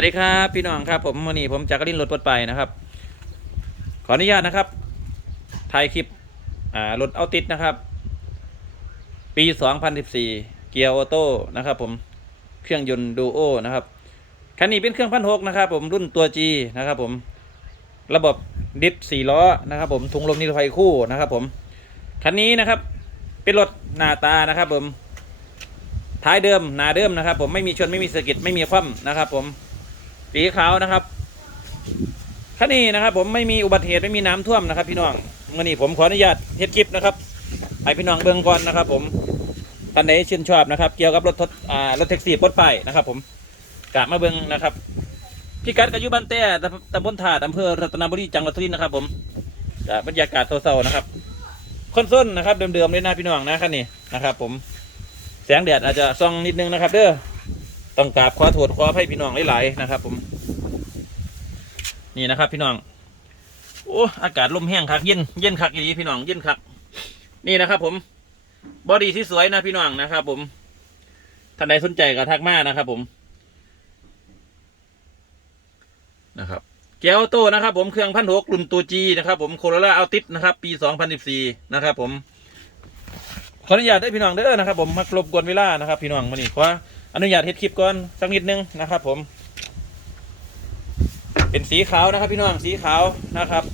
วัสดีครับพี่น้องครับผมวันนี้ผมจากรินรถปลดไปนะครับ ขออนุญาตนะครับถ่ายคลิปอ่ารถเอาติดนะครับ ปี 2014 เกียร์ออโต้นะครับ ผมเครื่องยนต์ดูโอนะครับคันนี้เป็นเครื่องพันหกนะครับ ผมรุ่นตัว G นะครับ ผมระบบดิฟสี่ล้อนะครับ ผมถุงลมนิรภัยคู่นะครับ ผมคันนี้นะครับ เป็นรถหน้าตานะครับ ผมท้ายเดิมหนาเดิมนะครับ ผมไม่มีชนไม่มีสกิดไม่มีคว่ำนะครับ ผม สีขาวนะครับคันนี้นะครับ ผมไม่มีอุบัติเหตุไม่มีน้ำท่วมนะครับ พี่น้องมื่อนี้ผมขออนุญาตเฮ็ดคลิปนะครับให้พี่น้องเบิ่งก่อนนะครับ ผมท่านใดชื่นชอบนะครับ เกี่ยวกับรถทดอ่ารถแท็กซี่ปลดป้ายนะครับ ผมกะมาเบิ่งนะครับพี่กัดกับยุบันแต่ตำบลถาดอำเภอรัตนบุรีจังหวัดสุรินทร์นะครับ ผมกบรรยากาศเศร้าๆนะครับคนส้นนะครับเดิมๆเลยนะพี่น้องนะคันนี้นะครับ ผมแสงแดดอาจจะส่องนิดนึงนะครับ เด้อ ต้องกราบขอโทษขอให้พี่น้องหลายๆนะครับ ผม นี่นะครับ พี่น้อง โอ้อากาศลมแห้งคักเย็นเย็นคักอย่างนี้พี่น้องเย็นคักนี่นะครับ ผม บอดี้ที่สวยนะพี่น้องนะครับ ผมท่านใดสนใจก็ทักมานะครับ ผมนะครับเกียวโตนะครับ ผมเครื่องพันหกรุ่นตัวจีนะครับ ผมโคโรล่าอัลติสนะครับ ปีสองพันสิบสี่นะครับ ผมขออนุญาตได้พี่น้องเด้อนะครับ ผมมารบกวนเวลานะครับ พี่น้องมานี่ขอ อนุญาตเฮ็ดคลิปก่อนสักนิดนึงนะครับ ผม เป็นสีขาวนะครับพี่น้องสีขาวนะครับ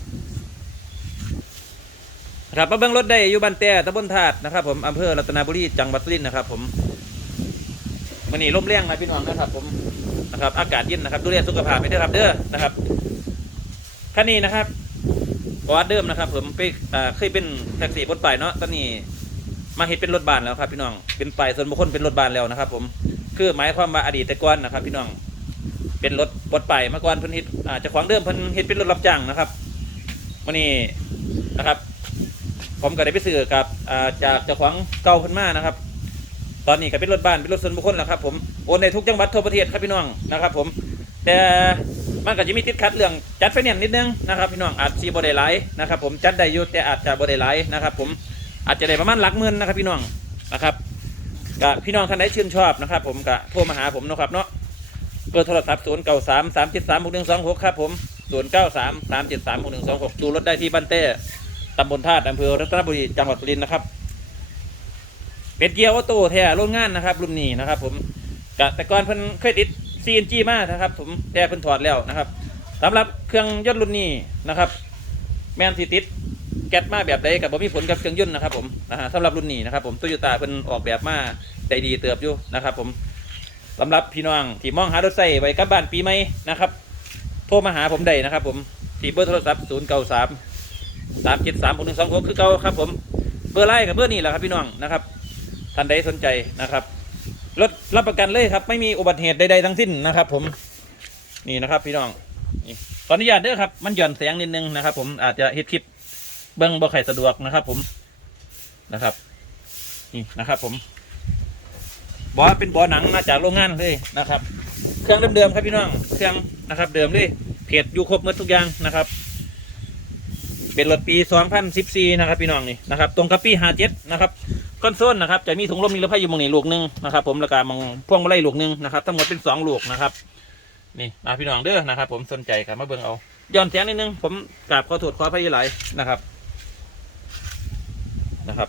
ครับมาเบิ่งรถได้อยู่บ้านแต่ตำบลธาตุนะครับ ผมอำเภอรัตนบุรีจังหวัดสุรินทร์นะครับ ผมวันนี้ลมแรงนะพี่น้องนะครับ ผมนะครับ อากาศเย็นนะครับดูแลสุขภาพไปด้วยครับเด้อนะครับคันนี้นะครับประวัติเดิมนะครับ ผมไปเคยเป็นแท็กซี่บนป้ายเนาะตอนนี้มาเห็นเป็นรถบ้านแล้วครับ พี่น้องเป็นป้ายส่วนบุคคลเป็นรถบ้านแล้วนะครับ ผม คือหมายความว่าอดีตแต่ก่อนนะครับ พี่น้องเป็นรถบดป้ายมาก่อนเพิ่นเฮ็ดอ่าจะขวางเดิมเพิ่นเฮ็ดเป็นรถรับจ้างนะครับวันนี้นะครับ ผมก็ได้ไปซื้อกับอ่าจากเจ้าของเก่าเพิ่นมานะครับ ตอนนี้ก็เป็นรถบ้านเป็นรถส่วนบุคคลแล้วครับ ผมโอนในทุกจังหวัดทั่วประเทศครับพี่น้องนะครับ ผม แต่มันก็จะมีติดขัดเรื่องจัดไฟแนนซ์นิดนึงนะครับพี่น้องอาจสิบ่ได้หลนะครับ ผมจัดได้อยู่แต่อาจจะบ่ได้หลนะครับ ผมอาจจะได้ประมาณหลักหมื่นนะครับ พี่น้องนะครับ กพี่น้องท่านใดชื่นชอบนะครับ ผมก็โทรมาหาผมนะครับเนาะเบอร์โทรศัพท์ศูนย์เก้าสามสามเจ็ดสามหกหนึ่งสองหกครับผมศูนย์เก้าสามสามเจ็ดสามหกหนึ่งสองหกดูรถได้ที่บ้านเต้ตำบลธาตุอำเภอรัตนบุรีจังหวัดสุรินทร์นะครับ เป็นเกียร์ออโต้แท้โรงงานนะครับรุ่นนี้นะครับ ผมกะแต่ก่อนเพิ่นเคยติด CNG มานะครับ ผมแต่เพิ่นถอดแล้วนะครับสำหรับเครื่องยนต์รุ่นนี้นะครับ แม่นสิติด แก๊สมาแบบใดกับบ่มีผลกับเครื่องยนต์นะครับผมนะฮะสำหรับรุ่นนี้นะครับผมโตโยต้าเพิ่นออกแบบมาใจดีเติบอยู่นะครับผมสำหรับพี่น้องที่มองหารถไส่ไว้กับบ้านปีใหม่นะครับโทรมาหาผมได้นะครับผมที่เบอร์โทรศัพท์0 9 3 3 7 3 6 1 2 6คือเก่าครับผมเบอร์ไลน์กับเบอร์นี้แหละครับพี่น้องนะครับท่านใดสนใจนะครับรถรับประกันเลยครับ ไม่มีอุบัติเหตุใดๆทั้งสิ้นนะครับ ผมนี่นะครับพี่น้องนี่ขออนุญาตเด้อครับ มันหย่อนแสงนิดนึงนะครับ ผมอาจจะเฮ็ดคลิป เบิ้งบ่ไข่สะดวกนะครับ ผมนะครับนี่นะครับ ผมบอเป็นบอหนังมาจากโรงงานเลยนะครับ เครื่องเดิมๆครับพี่น้องเครื่องนะครับ เดิมเลยเพจอยู่ครบหมดทุกอย่างนะครับ เป็นรถปี 2014 นะครับ พี่น้องนี่นะครับ ตรงกับปี57นะครับคอนโซลนะครับจะมีถุงลมนิรภัยอยู่มองนี้ลูกหนึงนะครับ ผมแล้วก็มองพ่วงมาไลัยลูกหนึงนะครับทั้งหมดเป็นสองลูกนะครับนี่นะพี่น้องเด้อนะครับ ผมสนใจกันมาเบิ่งเอาย้อนเสียงนิดนึงผมกราบขอโทษขออภัยหลายนะครับ นะครับ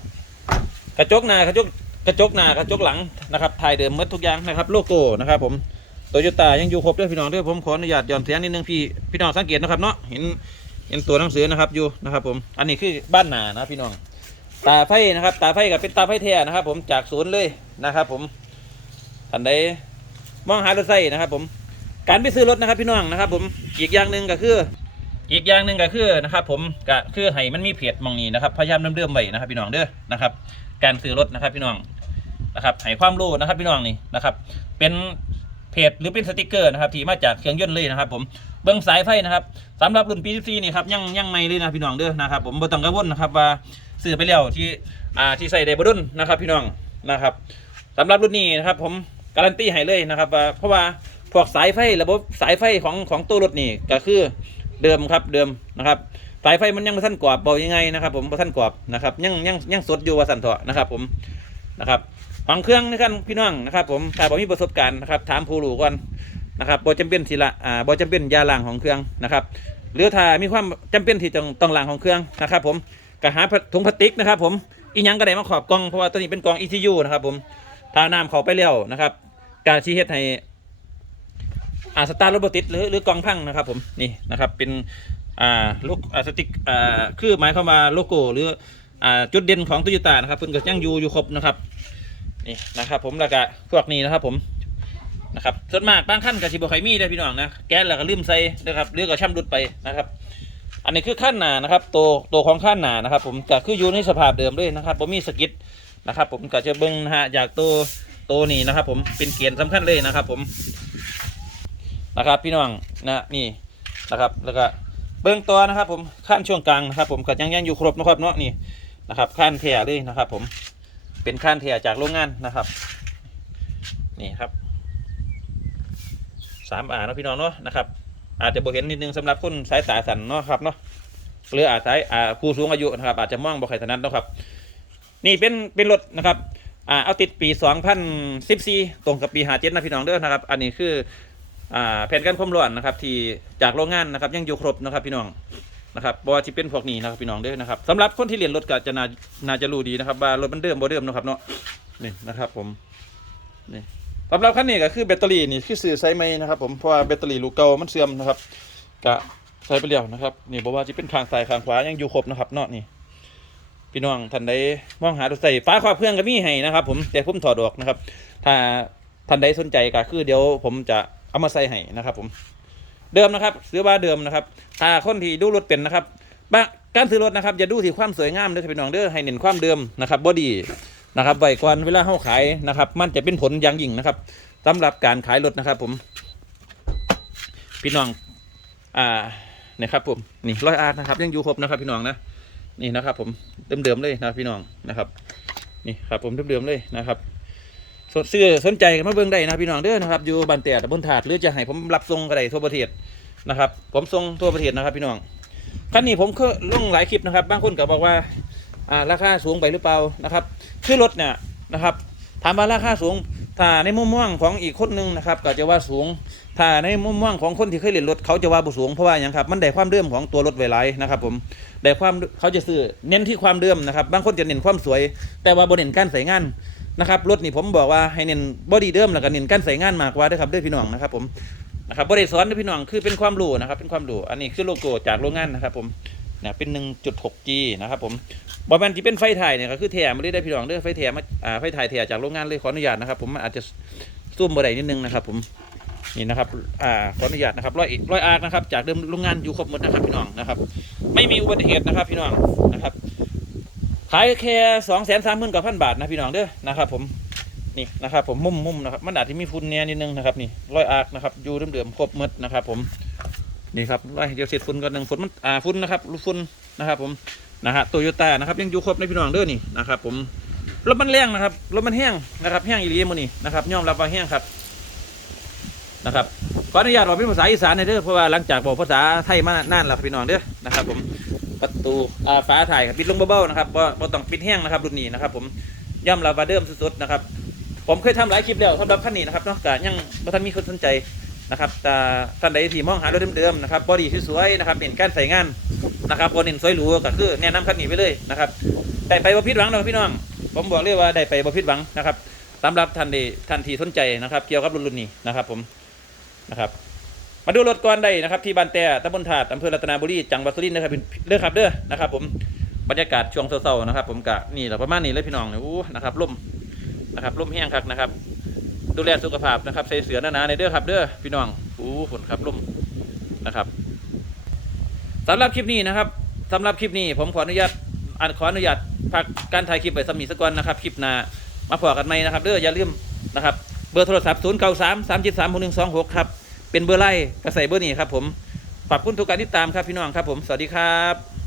กระจกหน้ากระจกกระจกหน้ากระจกหลังนะครับถ่ายเดิมหมดทุกอย่างนะครับ โลโก้นะครับ ผมโตโยต้ายังอยู่ครบด้วยพี่น้องด้วยผมขออนุญาตย้อนเสียงนิดนึงพี่พี่น้องสังเกตนะครับเนาะเห็นเห็นตัวหนังสือนะครับอยู่นะครับ ผมอันนี้คือบ้านหนานะพี่น้อง ตาไฟนะครับ ตาไฟกับเป็นตาไฟแท้นะครับ ผมจากศูนย์เลยนะครับ ผมท่านใดมองหารถไฟนะครับ ผมการไปซื้อรถนะครับ พี่น้องนะครับ ผมอีกอย่างหนึ่งก็คือ อีกอย่างหนึ่งก็คือนะครับผมก็คือให้มันมีเพจมองนี้นะครับพยายามเดิมๆไว้นะครับพี่น้องเด้อนะครับ การซื้อรถนะครับพี่น้องนะครับให้ความรู้นะครับพี่น้องนี่นะครับ เป็นเพจหรือเป็นสติกเกอร์นะครับที่มาจากเครื่องยนต์เลยนะครับ ผมเบิ้งสายไฟนะครับสำหรับรุ่นปีที่นี่ครับยังยังไม่เลยนะพี่น้องเด้อนะครับ ผมบ่ต้องกังวลนะครับว่าซื้อไปแล้วที่อ่าที่ใส่ไดบดุนนะครับ พี่น้องนะครับสำหรับรุ่นนี้นะครับ ผมการันตีให้เลยนะครับว่าเพราะว่าพวกสายไฟระบบสายไฟของของตัวรถนี่ก็คือ เดิมครับเดิมนะครับสายไฟมันยังไม่ทันกรอบเบายังไงนะครับ ผมไม่ทันกรอบนะครับยังยังยังสดอยู่ว่าสันเถาะนะครับ ผมนะครับฟังเครื่องนี่กันพี่น้องนะครับผมถ้าผมมีประสบการณ์นะครับถามผู้รู้ก่อนนะครับบ่จำเป็นสิละอ่าบ่จำเป็นยาล้างของเครื่องนะครับหรือถ้ามีความจำเป็นที่ต้องต้องล้างของเครื่องนะครับ ผมก็หาถุงพลาสติกนะครับ ผมอีหยังก็ได้มาขอบกล่องเพราะว่าตัวนี้เป็นกล่อง ECU นะครับ ผมถ้าน้ำเข้าไปแล้วนะครับ การชี้เฮ็ดให้ อ่าสตาร์ทรถบ่ติดหรือหรือกองพังนะครับผมนี่นะครับเป็นอ่าลูกอ่าสติกอ่าคือหมายความว่าโลโก้หรืออ่าจุดเด่นของโตโยต้านะครับเพิ่นก็ยังอยู่อยู่ครบนะครับนี่นะครับผมแล้วก็พวกนี้นะครับผมนะครับส่วนมากบางขั้นกับชิบไคมีได้พี่น้องนะแก๊สแล้วก็ลืมใส่นะครับหรือก็ช่ำรุดไปนะครับอันนี้คือขั้นหนานะครับตัวตัวของขั้นหนานะครับ ผมก็คืออยู่ในสภาพเดิมเลยนะครับผมมีสกิดนะครับ ผมก็จะเบิ้งนะฮะจากตัวตัวนี้นะครับ ผมเป็นเกียนสำคัญเลยนะครับ ผม นะครับ พี่น้องนะนี่นะครับ แล้วก็เบิ้องตัวนะครับ ผมขั้นช่วงกลางนะครับ ผมก็ยังยังอยู่ครบนะครับเนาะนี่นะครับขั้นเทียเลยนะครับ ผมเป็นขั้นเทียจากโรงงานนะครับ นี่ครับสามอ่านะพี่น้องเนาะนะครับอาจจะบ่เห็นนิดนึงสำหรับคนสายตาสั่นเนาะครับเนาะหรืออาจจะอ่าผู้สูงอายุนะครับ อาจจะมองบ่ค่อยถนัดเนาะครับ นี่เป็นเป็นรถนะครับอ่าเอาติดปี 2014 ตรงกับปี 57นะพี่น้องเด้อนะครับ อันนี้คือ อ่าแผ่นกันความร้อนนะครับ ที่จากโรงงานนะครับ ยังอยู่ครบนะครับพี่น้องนะครับบ่ว่าที่เป็นพวกนี้นะครับพี่น้องเด้อนะครับสำหรับคนที่เรียนรถก็จะน่าน่าจะรู้ดีนะครับว่ารถมันเดิมบ่เดิมนะครับเนาะนี่นะครับผมนี่สำหรับคันนี้ก็คือแบตเตอรี่นี่คือซื้อไซส์ใหม่นะครับ ผมเพราะว่าแบตเตอรี่ลูกเก่ามันเสื่อมนะครับก็ใส่ไปแล้วนะครับนี่บอกว่าจะเป็นข้างซ้ายข้างขวายังอยู่ครบนะครับเนาะนี่พี่น้องท่านใดมองหาตัวใส่ฟ้าครอบเครื่องก็มีให้นะครับ ผมแต่ผมถอดออกนะครับ ถ้าท่านใดสนใจก็คือเดี๋ยวผมจะ เอามาใส่ให้นะครับผมเดิมนะครับซื้อว่าเดิมนะครับถ้าคนที่ดูรถเป็นนะครับบางการซื้อรถนะครับอย่าดูที่ความสวยงามเด้อพี่น้องเด้อให้เน้นความเดิมนะครับบอดี้นะครับไว้ก่อนเวลาเข้าขายนะครับ มันจะเป็นผลอย่างยิ่งนะครับสำหรับการขายรถนะครับ ผม พี่น้อง อ่าเนี่ยครับผมนี่ร้อยอาร์นะครับ ยังอยู่ครบนะครับ พี่น้องนะนี่นะครับ ผมเดิมๆเลยนะพี่น้องนะครับ นี่ครับ ผมเดิมๆเลยนะครับ สนซื้อสนใจกันมาเบิ่งได้นะพี่น้องเด้อนะครับอยู่บันเตียตะบนถาดหรือจะให้ผมรับส่งก็ได้ทั่วประเทศนะครับ ผมส่งทั่วประเทศนะครับพี่น้องคันนี้ผมเคยลงหลายคลิปนะครับบางคนก็บอกว่าอ่าราคาสูงไปหรือเปล่านะครับคือรถเนี่ยนะครับถามว่าราคาสูงถ้าในมุมมองของอีกคนหนึงนะครับก็จะว่าสูงถ้าในมุมมองของคนที่เคยเรียนรถเขาจะว่าบุสูงเพราะว่าอย่างครับมันได้ความเดิมของตัวรถไวไลนะครับผมได้ความเขาจะซื้อเน้นที่ความเดิมนะครับบางคนจะเน้นความสวย แต่ว่าบนเน้นการใส่งาน นะครับรถนี่ผมบอกว่าให้เน้นบอดี้เดิมแล้วก็เน้นการใส่งานมากกว่าด้วยครับด้วยพี่น้องนะครับผมนะครับบริสอนด้วยพี่น้องคือเป็นความรู้นะครับ เป็นความรู้อันนี้คือโลโก้จากโรงงานนะครับผมนะเป็น 1.6G นะครับผมบอแมนที่เป็นไฟถ่ายเนี่ยก็คือแถมมาได้พี่น้องเด้อไฟแถมมาอ่าไฟถ่ายแถมจากโรงงานเลยขออนุญาตนะครับผมอาจจะซูมบ่ได้นิดนึงนะครับผมนี่นะครับ อ่า ขออนุญาตนะครับร้อยร้อยอาร์นะครับ จากเดิมโรงงานอยู่ครบหมดนะครับพี่น้องนะครับ ไม่มีอุบัติเหตุนะครับพี่น้องนะครับ ขายแค่สองแสนสามหมื่นกว่าพันบาทนะพี่น้องเด้อนะครับผมนี่นะครับผมมุมมุมนะครับมันอาจจะมีฝุ่นเนี่ยนิดนึงนะครับนี่ร้อยอาร์นะครับอยู่เดิมๆครบหมดนะครับผมนี่ครับร้อยเดี๋ยวเสร็จฝุ่นก่อนหนึ่งฝุ่นมันอ่าฝุ่นนะครับลูกฝุ่นนะครับผมนะฮะโตโยต้านะครับยังอยู่ครบในพี่น้องเด้อนี่นะครับผมรถมันแรงนะครับรถมันแห้งนะครับแห้งอีหลีมื้อนี้นะครับยอมรับว่าแห้งครับนะครับขออนุญาตบอกเป็นภาษาอีสานหน่อยเด้อเพราะว่าหลังจากบอกภาษาไทยมานานแล้วพี่น้องเด้อนะครับผม ประตูอ่าฝาถ่ายครับปิดลงเบาๆนะครับบ่บ่ต้องปิดแห้งนะครับรุ่นนี้นะครับผมย่ำลาบาเดิมสุดๆนะครับผมเคยทำหลายคลิปแล้วสำหรับคันนี้นะครับนาะแต่ยังบ่ทันมีคนสนใจนะครับแต่ท่านใดที่มองหารถเดิมๆนะครับบอดี้สวยๆนะครับเห็นการใส่งานนะครับบอดี้สวยหรูก็คือแนะนำคันนี้ไปเลยนะครับได้ไปบ่ผิดหวังนะพี่น้อง ผมบอกเลยว่าได้ไปบ่ผิดหวังนะครับสำหรับท่านทีท่านที่สนใจนะครับ เกี่ยวกับรุ่นนี้นะครับผมนะครับ มาดูรถก่อนได้นะครับที่บานแต่ตำบลถาดอำเภอรัตนบุรีจังหวัดสุรินทร์นะครับเป็นเด้อครับเด้อนะครับ ผมบรรยากาศช่วงเช้าๆนะครับ ผมกะนี่แหละประมาณนี้เลยพี่น้องเนี่ยอู้นะครับร่มนะครับร่มแห้งคักนะครับ ดูแลสุขภาพนะครับใส่เสื้อหนาๆในเด้อครับ เด้อพี่น้องอู้ฝนครับร่มนะครับสำหรับคลิปนี้นะครับสำหรับคลิปนี้ผมขออนุญาตอะขออนุญาตพักการถ่ายคลิปไปสำนีสักก่อนนะครับคลิปหน้ามาพอกันไหมนะครับเด้ออย่าลืมนะครับเบอร์โทรศัพท์ 0 9 3 3 7 3 6 1 2 6 ครับ เป็นเบอร์ไล่กระใส่เบอร์นี้ครับผมขอบคุณทุกการติดตามครับพี่น้องครับผมสวัสดีครับ